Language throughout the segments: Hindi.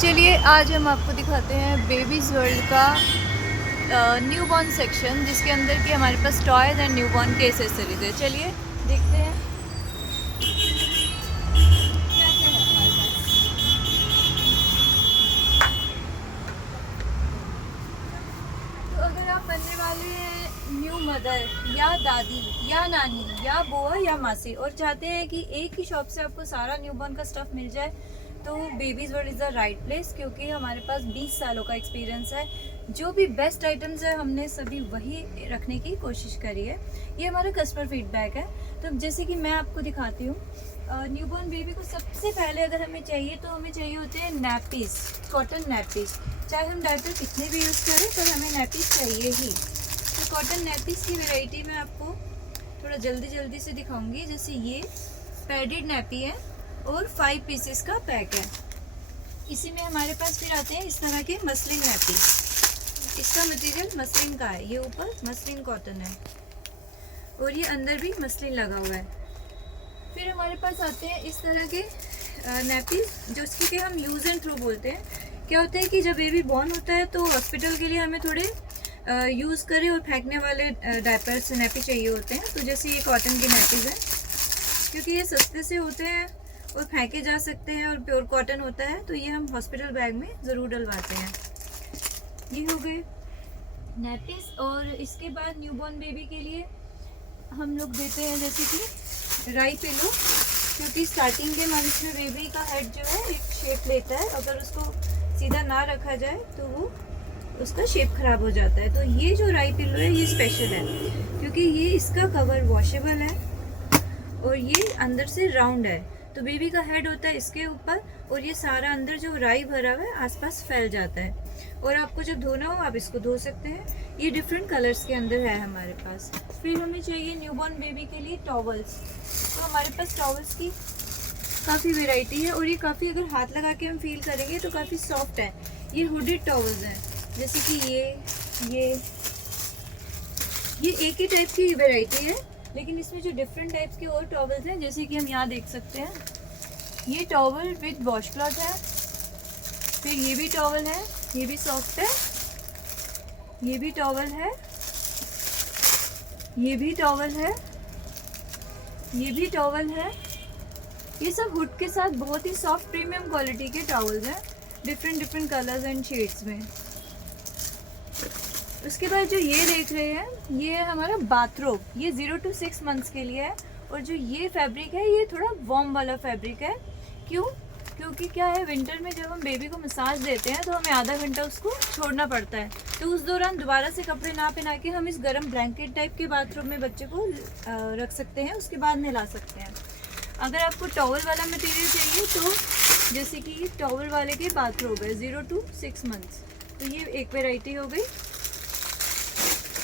चलिए आज हम आपको दिखाते हैं बेबीज़ वर्ल्ड का न्यूबॉर्न सेक्शन, जिसके अंदर की हमारे पास टॉयज़ एंड न्यूबॉर्न के एसेसरीज है। चलिए देखते हैं क्या क्या है हमारे पास। तो अगर आप बनने वाले हैं न्यू मदर या दादी या नानी या बुआ या मासी और चाहते हैं कि एक ही शॉप से आपको सारा न्यूबॉर्न का स्टफ़ मिल जाए, तो babies world is the right place, क्योंकि हमारे पास 20 सालों का एक्सपीरियंस है। जो भी बेस्ट आइटम्स है हमने सभी वही रखने की कोशिश करी है। ये हमारा कस्टमर फीडबैक है। तो जैसे कि मैं आपको दिखाती हूँ, न्यूबॉर्न बेबी को सबसे पहले अगर हमें चाहिए तो हमें चाहिए होते हैं नैपीज़, कॉटन नैपीज़। चाहे हम डायपर कितने भी यूज़ करें पर हमें नैपीज़ चाहिए ही। तो कॉटन नैपीज़ की वैरायटी में आपको थोड़ा जल्दी से दिखाऊंगी। जैसे ये पैडेड नैपी है और 5 पीसेस का पैक है। इसी में हमारे पास फिर आते हैं इस तरह के मसलिन नैपी। इसका मटेरियल मसलिन का है, ये ऊपर मसलिन कॉटन है और ये अंदर भी मसलिन लगा हुआ है। फिर हमारे पास आते हैं इस तरह के नैपी, जो इसके कि हम यूज़ एंड थ्रो बोलते हैं। क्या होता है कि जब बेबी बॉर्न होता है तो हॉस्पिटल के लिए हमें थोड़े यूज़ करें और फेंकने वाले डायपर्स नैपी चाहिए होते हैं। तो जैसे ये कॉटन की नैपीज़ हैं, क्योंकि ये सस्ते से होते हैं और फेंके जा सकते हैं और प्योर कॉटन होता है, तो ये हम हॉस्पिटल बैग में ज़रूर डलवाते हैं। ये हो गए नैपीज़। और इसके बाद न्यूबॉर्न बेबी के लिए हम लोग देते हैं जैसे कि राई पिलो, क्योंकि स्टार्टिंग के मंथ्स में बेबी का हेड जो है एक शेप लेता है। अगर उसको सीधा ना रखा जाए तो वो उसका शेप ख़राब हो जाता है। तो ये जो राई पिलो है ये स्पेशल है, क्योंकि ये इसका कवर वॉशेबल है और ये अंदर से राउंड है। तो बेबी का हेड होता है इसके ऊपर और ये सारा अंदर जो राई भरा हुआ है आसपास फैल जाता है, और आपको जब धोना हो आप इसको धो सकते हैं। ये डिफरेंट कलर्स के अंदर है हमारे पास। फिर हमें चाहिए न्यूबॉर्न बेबी के लिए टॉवल्स। तो हमारे पास टॉवल्स की काफ़ी वेराइटी है और ये काफ़ी, अगर हाथ लगा के हम फील करेंगे तो काफ़ी सॉफ्ट है। ये हुडेड टॉवल्स हैं, जैसे कि ये एक ही टाइप की वेराइटी है, लेकिन इसमें जो डिफरेंट टाइप्स के और टॉवल्स हैं, जैसे कि हम यहाँ देख सकते हैं। ये टॉवल विद वॉश क्लॉथ है। फिर ये भी टॉवल है, ये भी सॉफ्ट है। ये भी टॉवल है, ये भी टॉवल है, ये भी टॉवल है। ये सब हुड के साथ बहुत ही सॉफ्ट प्रीमियम क्वालिटी के टॉवल्स हैं, डिफरेंट कलर्स एंड शेड्स में। उसके बाद जो ये देख रहे हैं ये है हमारा बाथरोब। ये 0 to 6 मंथ्स के लिए है। और जो ये फैब्रिक है ये थोड़ा वार्म वाला फैब्रिक है। क्यों? क्योंकि क्या है, विंटर में जब हम बेबी को मसाज देते हैं तो हमें आधा घंटा उसको छोड़ना पड़ता है। तो उस दौरान दोबारा से कपड़े ना पहना के हम इस गर्म ब्लैंकेट टाइप के बाथरूम में बच्चे को रख सकते हैं, उसके बाद नहला सकते हैं। अगर आपको टॉवल वाला मटेरियल चाहिए तो जैसे कि टॉवल वाले के बाथरोब है 0 to 6 मंथ्स, तो ये एक वेराइटी हो गई।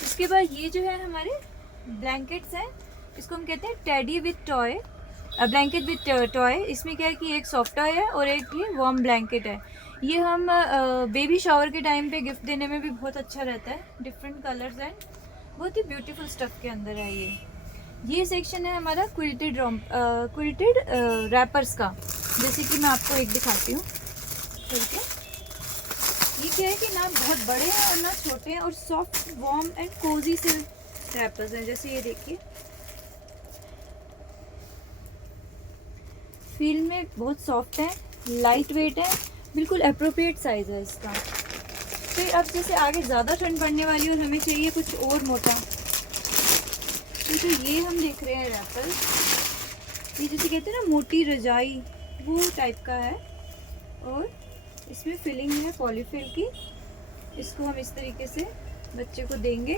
उसके बाद ये जो है हमारे ब्लैंकेट्स हैं, इसको हम कहते हैं teddy with toy, blanket with toy. इसमें क्या है कि एक सॉफ्ट टॉय है और एक ये वार्म ब्लैंकेट है। ये हम बेबी शावर के टाइम पे गिफ्ट देने में भी बहुत अच्छा रहता है। डिफरेंट कलर्स एंड बहुत ही ब्यूटीफुल स्टफ़ के अंदर है ये सेक्शन है हमारा क्विल्टेड रैपर्स का। जैसे कि मैं आपको एक दिखाती हूँ करके। ये क्या है कि ना बहुत बड़े हैं और ना छोटे हैं, और सॉफ्ट वार्म एंड कोजी से रैपर्स हैं। जैसे ये देखिए, फील में बहुत सॉफ्ट है, लाइट वेट है, बिल्कुल अप्रोप्रिएट साइज़ है इसका। फिर अब जैसे आगे ज़्यादा ठंड पड़ने वाली और हमें चाहिए कुछ और मोटा, तो जो ये हम देख रहे हैं रैपर, ये जैसे कहते हैं ना मोटी रजाई, वो टाइप का है। और इसमें फिलिंग है पॉलीफिल की। इसको हम इस तरीके से बच्चे को देंगे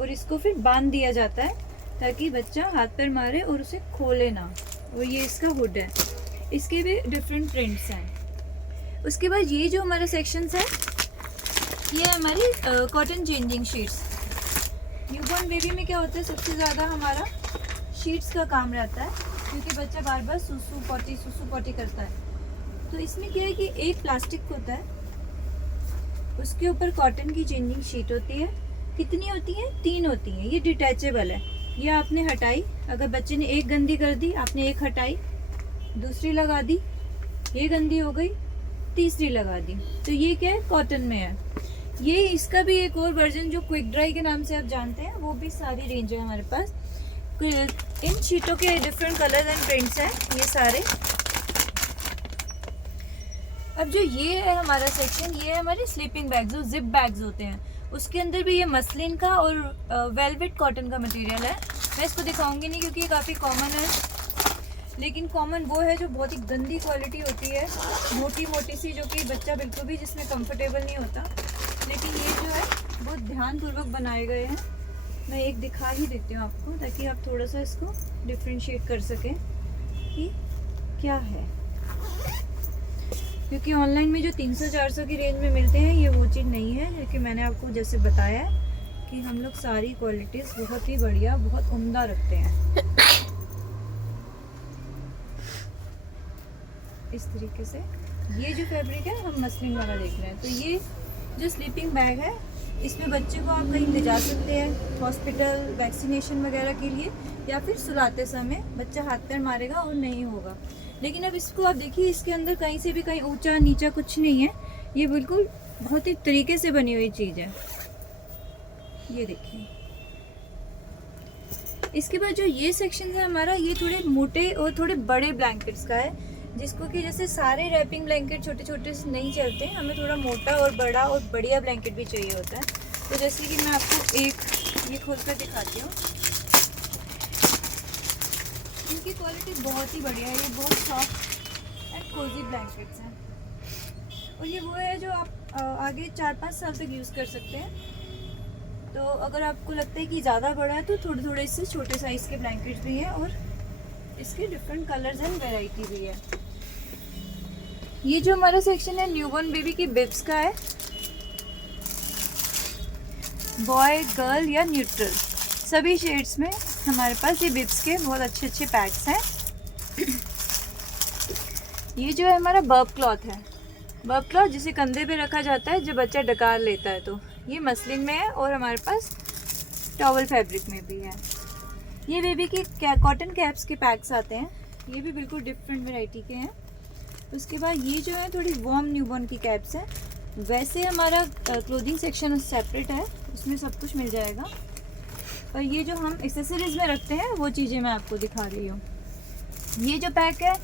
और इसको फिर बांध दिया जाता है ताकि बच्चा हाथ पैर मारे और उसे खोले ना। और ये इसका हुड है, इसके भी डिफरेंट प्रिंट्स हैं। उसके बाद ये जो हमारा सेक्शंस है ये है हमारी cotton changing sheets. Newborn baby में क्या होता है, सबसे ज़्यादा हमारा शीट्स का काम रहता है, क्योंकि बच्चा बार बार सुसु पोटी करता है। तो इसमें क्या है कि एक प्लास्टिक होता है, उसके ऊपर कॉटन की चेंजिंग शीट होती है। कितनी होती है? 3 होती हैं। ये डिटैचेबल है। ये आपने हटाई, अगर बच्चे ने एक गंदी कर दी आपने एक हटाई, दूसरी लगा दी, ये गंदी हो गई, तीसरी लगा दी। तो ये क्या है, कॉटन में है। ये इसका भी एक और वर्जन जो क्विक ड्राई के नाम से आप जानते हैं, वो भी सारी रेंज है हमारे पास। इन शीटों के डिफरेंट कलर्स एंड प्रिंट्स हैं ये सारे। अब जो ये है हमारा सेक्शन, ये है हमारे स्लीपिंग बैग, जो जिप बैग्स होते हैं। उसके अंदर भी ये मसलिन का और वेलवेट कॉटन का मटेरियल है। मैं इसको दिखाऊंगी नहीं क्योंकि ये काफ़ी कॉमन है, लेकिन कॉमन वो है जो बहुत ही गंदी क्वालिटी होती है, मोटी मोटी सी, जो कि बच्चा बिल्कुल भी जिसमें कंफर्टेबल नहीं होता। लेकिन ये जो है बहुत ध्यानपूर्वक बनाए गए हैं। मैं एक दिखा ही देती हूँ आपको, ताकि आप थोड़ा सा इसको डिफ्रेंशिएट कर सकें कि क्या है। क्योंकि ऑनलाइन में जो 300-400 की रेंज में मिलते हैं, ये वो चीज़ नहीं है। क्योंकि मैंने आपको जैसे बताया है कि हम लोग सारी क्वालिटीज़ बहुत ही बढ़िया, बहुत उम्दा रखते हैं। इस तरीके से ये जो फैब्रिक है, हम मसलिन वाला देख रहे हैं। तो ये जो स्लीपिंग बैग है, इसमें बच्चे को आप कहीं ले जा सकते हैं, हॉस्पिटल, वैक्सीनेशन वगैरह के लिए, या फिर सुलाते समय बच्चा हाथ पैर मारेगा और नहीं होगा। लेकिन अब इसको आप देखिए, इसके अंदर कहीं से भी कहीं ऊंचा नीचा कुछ नहीं है। ये बिल्कुल बहुत ही तरीके से बनी हुई चीज़ है। ये देखिए। इसके बाद जो ये सेक्शन है हमारा, ये थोड़े मोटे और थोड़े बड़े ब्लैंकेट्स का है, जिसको कि जैसे सारे रैपिंग ब्लैंकेट छोटे छोटे से नहीं चलते, हमें थोड़ा मोटा और बड़ा और बढ़िया ब्लैंकेट भी चाहिए होता है। तो जैसे कि मैं आपको एक ये खोल कर दिखाती हूँ। इनकी क्वालिटी बहुत ही बढ़िया है, ये बहुत सॉफ्ट एंड कोजी ब्लैंकेट्स हैं। और ये वो है जो आप आगे 4-5 साल तक यूज़ कर सकते हैं। तो अगर आपको लगता है कि ज़्यादा बड़ा है, तो थोड़े थोड़े इससे छोटे साइज़ के ब्लैंकेट्स भी हैं, और इसके डिफरेंट कलर्स एंड वैरायटी भी है। ये जो हमारा सेक्शन है, न्यूबॉर्न बेबी की बिब्स का है, बॉय, गर्ल या न्यूट्रल, सभी शेड्स में हमारे पास ये बिब्स के बहुत अच्छे अच्छे पैक्स हैं। ये जो है हमारा बर्ब क्लॉथ है, बर्ब क्लॉथ जिसे कंधे पे रखा जाता है जब बच्चा डकार लेता है। तो ये मसलिन में है, और हमारे पास टॉवल फैब्रिक में भी है। ये बेबी के कॉटन कैप्स के पैक्स आते हैं, ये भी बिल्कुल डिफरेंट वैरायटी के हैं। उसके बाद ये जो है थोड़ी वार्म न्यूबॉर्न की कैप्स हैं। वैसे हमारा क्लोथिंग सेक्शन सेपरेट है, उसमें सब कुछ मिल जाएगा। और ये जो हम एक्सेसरीज में रखते हैं, वो चीज़ें मैं आपको दिखा रही हूँ। ये जो पैक है,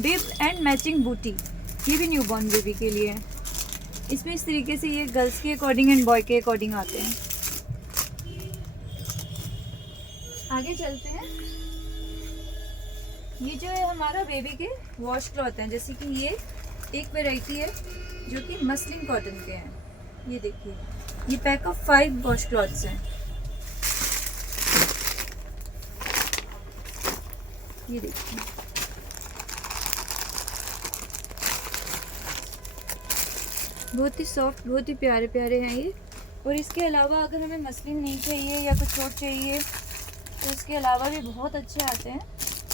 बिब एंड मैचिंग बूटी, ये भी न्यूबॉर्न बेबी के लिए है। इसमें इस तरीके से ये गर्ल्स के अकॉर्डिंग एंड बॉय के अकॉर्डिंग आते हैं। आगे चलते हैं। ये जो है हमारा बेबी के वॉश क्लॉथ हैं, जैसे कि ये एक वैरायटी है जो कि मसलिन कॉटन के हैं। ये देखिए, ये पैक ऑफ 5 वॉश क्लॉथ्स हैं। ये देखिए, बहुत ही सॉफ्ट, बहुत ही प्यारे प्यारे हैं ये। और इसके अलावा अगर हमें मसलिन नहीं चाहिए या कुछ और चाहिए, तो इसके अलावा भी बहुत अच्छे आते हैं।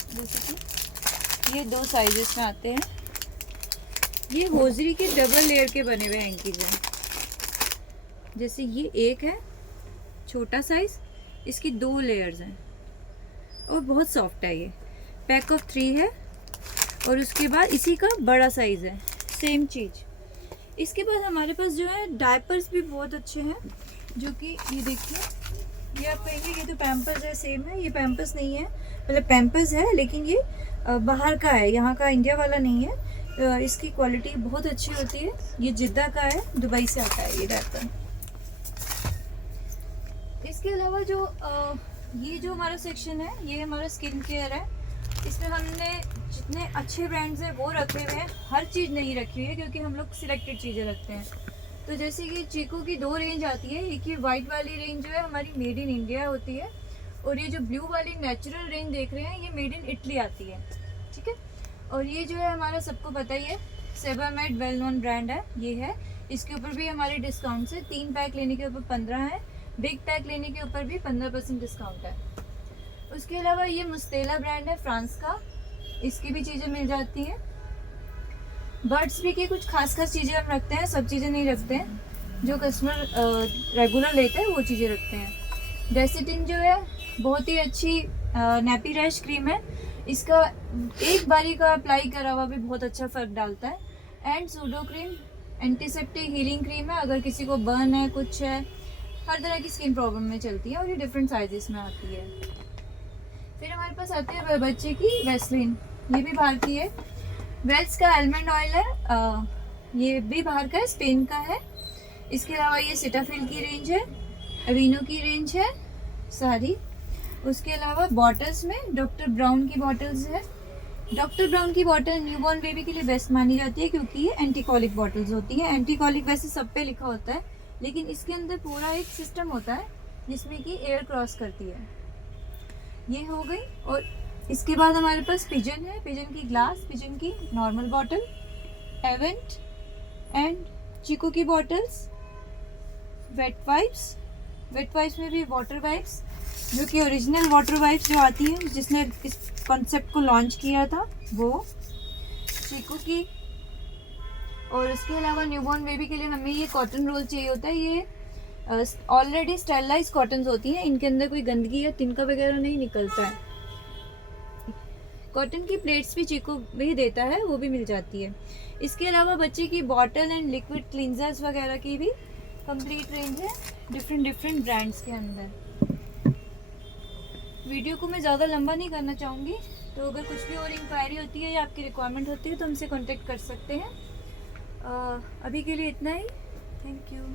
जैसे कि ये 2 साइजेस में आते हैं। ये होजरी के डबल लेयर के बने हुए हैंकीज हैं। जैसे ये एक है छोटा साइज, इसकी 2 लेयर्स हैं, और बहुत सॉफ्ट है। ये पैक ऑफ 3 है, और उसके बाद इसी का बड़ा साइज है, सेम चीज़। इसके बाद हमारे पास जो है डायपर्स भी बहुत अच्छे हैं, जो कि ये देखिए, ये आप कहेंगे ये तो पैम्पर्स है, सेम है। ये पैम्पर्स नहीं है, मतलब पैम्पर्स है, लेकिन ये बाहर का है, यहाँ का इंडिया वाला नहीं है। इसकी क्वालिटी बहुत अच्छी होती है। ये जिद्दा का है, दुबई से आता है ये डायपर। इसके अलावा जो ये जो हमारा सेक्शन है, ये हमारा स्किन केयर है। इसमें हमने जितने अच्छे ब्रांड्स हैं वो रखे हुए हैं, हर चीज़ नहीं रखी हुई है, क्योंकि हम लोग सिलेक्टेड चीज़ें रखते हैं। तो जैसे कि चीकू की 2 रेंज आती है। एक ये वाइट वाली रेंज जो है हमारी मेड इन इंडिया होती है, और ये जो ब्लू वाली नेचुरल रेंज देख रहे हैं, ये मेड इन इटली आती है, ठीक है। और ये जो है हमारा सबको पता ही है, सेबामेड वेल नोन ब्रांड है, ये है। इसके ऊपर भी हमारे डिस्काउंट है, 3 पैक लेने के ऊपर 15 है, बिग पैक लेने के ऊपर भी 15% डिस्काउंट है। उसके अलावा ये मुस्तेला ब्रांड है फ्रांस का, इसकी भी चीज़ें मिल जाती हैं। बर्ड्स भी की कुछ खास चीज़ें हम रखते हैं, सब चीज़ें नहीं रखते हैं। जो कस्टमर रेगुलर लेते हैं वो चीज़ें रखते हैं। डेसिटिन जो है बहुत ही अच्छी नैपी रैश क्रीम है। इसका एक बारी का अप्लाई करा हुआ भी बहुत अच्छा फ़र्क डालता है। And pseudo cream antiseptic healing cream है, अगर किसी को बर्न है, कुछ है, हर तरह की स्किन प्रॉब्लम में चलती है और ये डिफरेंट साइजेस में आती है। फिर हमारे पास आती है बच्चे की वैसलीन, ये भी बाहर की है। वेल्स का आलमंड ऑयल है, ये भी बाहर का है, स्पेन का है। इसके अलावा ये सिटाफिल की रेंज है, अवीनो की रेंज है सारी। उसके अलावा बॉटल्स में डॉक्टर ब्राउन की बॉटल्स है। डॉक्टर ब्राउन की बॉटल न्यूबॉर्न बेबी के लिए बेस्ट मानी जाती है क्योंकि ये एंटीकॉलिक बॉटल्स होती हैं। एंटीकॉलिक वैसे सब पे लिखा होता है, लेकिन इसके अंदर पूरा एक सिस्टम होता है जिसमें कि एयर क्रॉस करती है। ये हो गई। और इसके बाद हमारे पास पिजन है, पिजन की ग्लास, पिजन की नॉर्मल बॉटल, एवेंट एंड चीकू की बॉटल्स, वेट वाइप्स में भी वाटर वाइप्स, जो कि ओरिजिनल वाटर वाइप्स जो आती है, जिसने इस कॉन्सेप्ट को लॉन्च किया था, वो चीकू की। और उसके अलावा न्यूबॉर्न बेबी के लिए हमें ये कॉटन रोल चाहिए होता है। ये ऑलरेडी स्टेरलाइज कॉटन होती हैं, इनके अंदर कोई गंदगी या तिनका वगैरह नहीं निकलता है। कॉटन की प्लेट्स भी चीकू भी देता है, वो भी मिल जाती है। इसके अलावा बच्चे की बॉटल एंड लिक्विड क्लींजर्स वगैरह की भी कंप्लीट रेंज है डिफरेंट ब्रांड्स के अंदर। वीडियो को मैं ज़्यादा लंबा नहीं करना चाहूँगी, तो अगर कुछ भी और इंक्वायरी होती है या आपकी रिक्वायरमेंट होती है तो हमसे कांटेक्ट कर सकते हैं। अभी के लिए इतना ही। Thank you.